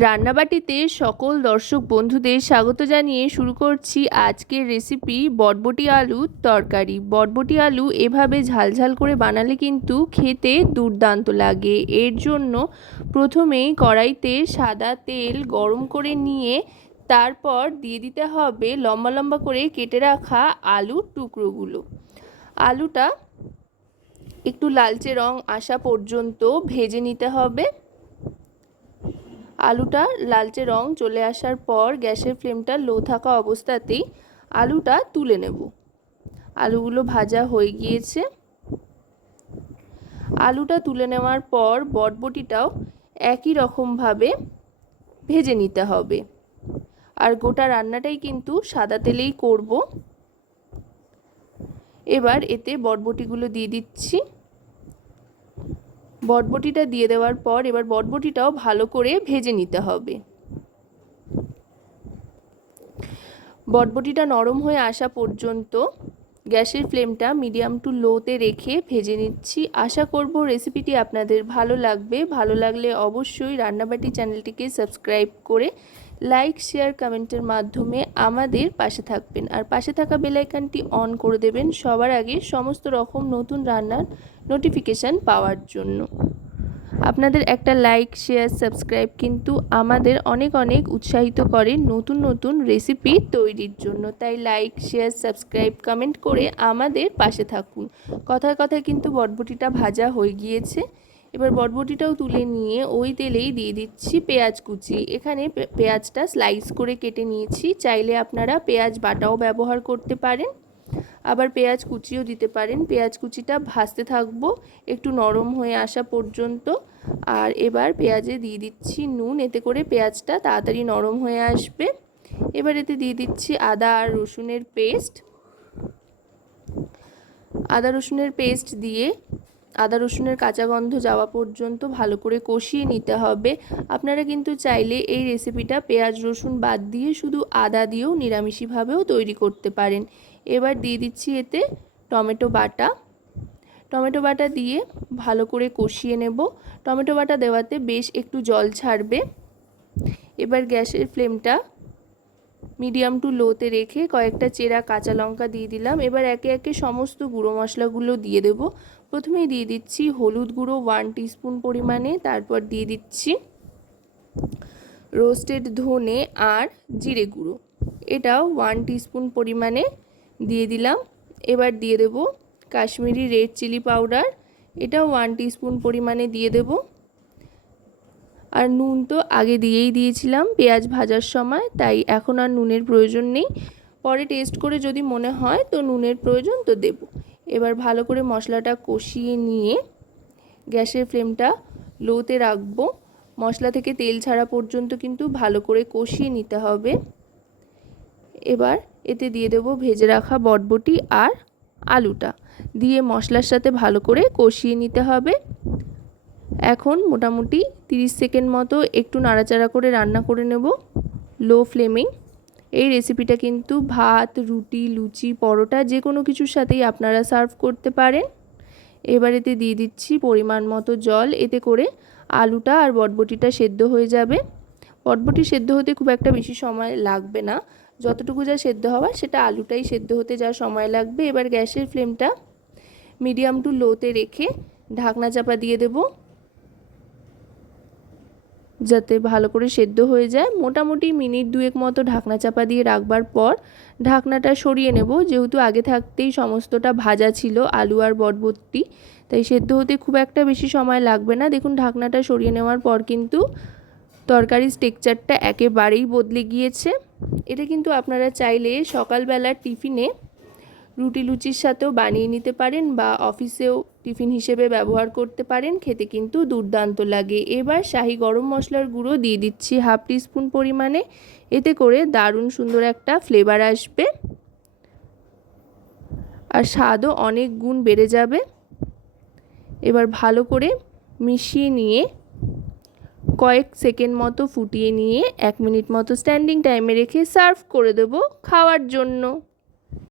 রান্নাবাটিতে সকল দর্শক বন্ধুদের স্বাগত জানিয়ে শুরু করছি আজকের রেসিপি বটবটি আলুর তরকারি। বটবটি আলু এভাবে ঝালঝাল করে বানালে কিন্তু খেতে দুর্দান্ত লাগে। এর জন্য প্রথমেই কড়াইতে সাদা তেল গরম করে নিয়ে তারপর দিয়ে দিতে হবে লম্বা লম্বা করে কেটে রাখা আলুর টুকরোগুলো। আলুটা একটু লালচে রং আসা পর্যন্ত ভেজে নিতে হবে। আলুটা লালচে রং চলে আসার পর গ্যাসের ফ্লেমটা লো থাকা অবস্থাতেই আলুটা তুলে নেব। আলুগুলো ভাজা হয়ে গিয়েছে। আলুটা তুলে নেওয়ার পর বটবটিটাও একই রকমভাবে ভেজে নিতে হবে। আর গোটা রান্নাটাই কিন্তু সাদা তেলেই করব। এবার এতে বটবটিগুলো দিয়ে দিচ্ছি। বটবটিটা দিয়ে দেওয়ার পর এবার বটবটিটাও ভালো করে ভেজে নিতে হবে। বটবটিটা নরম হয়ে আসা পর্যন্ত গ্যাসের ফ্লেমটা মিডিয়াম টু লোতে রেখে ভেজে নিচ্ছি। আশা করব রেসিপিটি আপনাদের ভালো লাগবে। ভালো লাগলে অবশ্যই রান্নাবাটি চ্যানেলটিকে সাবস্ক্রাইব করে লাইক শেয়ার কমেন্টের মাধ্যমে আমাদের পাশে থাকবেন। আর পাশে থাকা বেলাইকানটি অন করে দেবেন সবার আগে সমস্ত রকম নতুন রান্নার নোটিফিকেশান পাওয়ার জন্য। আপনাদের একটা লাইক শেয়ার সাবস্ক্রাইব কিন্তু আমাদের অনেক অনেক উৎসাহিত করে নতুন নতুন রেসিপি তৈরির জন্য। তাই লাইক শেয়ার সাবস্ক্রাইব কমেন্ট করে আমাদের পাশে থাকুন। কথায় কথায় কিন্তু বটবটিটা ভাজা হয়ে গিয়েছে। এবার বটবটিটাও তুলে নিয়ে ওই তেলেই দিয়ে দিচ্ছি পেঁয়াজ কুচি। এখানে পেঁয়াজটা স্লাইস করে কেটে নিয়েছি। চাইলে আপনারা পেঁয়াজ বাটাও ব্যবহার করতে পারেন। আবার পেঁয়াজ কুচিও দিতে পারেন। পেঁয়াজ কুচিটা ভাজতে থাকব একটু নরম হয়ে আসা পর্যন্ত। আর এবার পেঁয়াজে দিয়ে দিচ্ছি নুন। এতে করে পেঁয়াজটা তাড়াতাড়ি নরম হয়ে আসবে। এবার এতে দিয়ে দিচ্ছি আদা আর রসুনের পেস্ট আদা রসুনের পেস্ট দিয়ে আদা রসুনের কাঁচা গন্ধ যাওয়া পর্যন্ত ভালো করে কষিয়ে নিতে হবে। আপনারা কিন্তু চাইলে এই রেসিপিটা পেঁয়াজ, রসুন বাদ দিয়ে শুধু আদা দিয়েও নিরামিষিভাবেও তৈরি করতে পারেন। এবার দিয়ে দিচ্ছি এতে টমেটো বাটা। টমেটো বাটা দিয়ে ভালো করে কষিয়ে নেব। টমেটো বাটা দেওয়াতে বেশ একটু জল ছাড়বে। এবার গ্যাসের ফ্লেমটা মিডিয়াম টু লোতে রেখে কয়েকটা চেরা কাঁচা লঙ্কা দিয়ে দিলাম। এবার একে একে সমস্ত গুঁড়ো মশলাগুলো দিয়ে দেব। প্রথমেই দিয়ে দিচ্ছি হলুদ গুঁড়ো ওয়ান টিস্পুন পরিমাণে, তারপর দিয়ে দিচ্ছি রোস্টেড ধনে আর জিরে গুঁড়ো। এটাও ওয়ান টিস্পুন পরিমাণে দিয়ে দিলাম। এবার দিয়ে দেব কাশ্মীরি রেড চিলি পাউডার এটাও ওয়ান টিস্পুন পরিমাণে দিয়ে দেব। আর নুন তো আগে দিয়েই দিয়েছিলাম পেঁয়াজ ভাজার সময়, তাই এখন আর নুনের প্রয়োজন নেই। পরে টেস্ট করে যদি মনে হয় তো নুনের প্রয়োজন তো দেব। এবার ভালো করে মশলাটা কষিয়ে নিয়ে গ্যাসের ফ্লেমটা লোতে রাখব। মশলা থেকে তেল ছাড়া পর্যন্ত কিন্তু ভালো করে কষিয়ে নিতে হবে। এবার এতে দিয়ে দেব ভেজে রাখা বটবটি আর আলুটা। দিয়ে মশলার সাথে ভালো করে কষিয়ে নিতে হবে। এখন মোটামুটি 30 সেকেন্ড মতো একটু নাড়াচাড়া করে রান্না করে নেব লো ফ্লেমেই এই রেসিপিটা কিন্তু ভাত, রুটি, লুচি, পরোটা যে কোনো কিছুর সাথেই আপনারা সার্ভ করতে পারেন। এবার এতে দিয়ে দিচ্ছি পরিমাণ মতো জল, এতে করে আলুটা আর বটবটিটা সেদ্ধ হয়ে যাবে। বটবটি সেদ্ধ হতে খুব একটা বেশি সময় লাগবে না। যতটুকু যা সেদ্ধ হওয়ার সেটা আলুটাই সেদ্ধ হতে যা সময় লাগবে। এবার গ্যাসের ফ্লেমটা মিডিয়াম টু লোতে রেখে ঢাকনা চাপা দিয়ে দেব। যাতে ভালো করে সেদ্ধ হয়ে যায়। মোটামুটি মিনিট দুয়েক মতো ঢাকনা চাপা দিয়ে রাখবার পর ঢাকনাটা সরিয়ে নেব। যেহেতু আগে থাকতেই সমস্তটা ভাজা ছিল, আলু আর বটবটি তাই সেদ্ধ হতে খুব একটা বেশি সময় লাগবে না। দেখুন, ঢাকনাটা সরিয়ে নেওয়ার পর কিন্তু তরকারির টেক্সচারটা একেবারেই বদলে গিয়েছে। এটা কিন্তু আপনারা চাইলে সকালবেলার টিফিনে রুটি লুচির সাথেও বানিয়ে নিতে পারেন বা অফিসেও টিফিন হিসেবে ব্যবহার করতে পারেন, খেতে কিন্তু দুর্দান্ত লাগে। এবার শাহি গরম মশলার গুঁড়ো দিয়ে দিচ্ছি হাফ টিস্পুন পরিমাণে। এতে করে দারুণ সুন্দর একটা ফ্লেভার আসবে। আর স্বাদও অনেক গুণ বেড়ে যাবে। এবার ভালো করে মিশিয়ে নিয়ে কয়েক সেকেন্ড মতো ফুটিয়ে নিয়ে এক মিনিট মতো স্ট্যান্ডিং টাইমে রেখে সার্ভ করে দেবো খাওয়ার জন্য।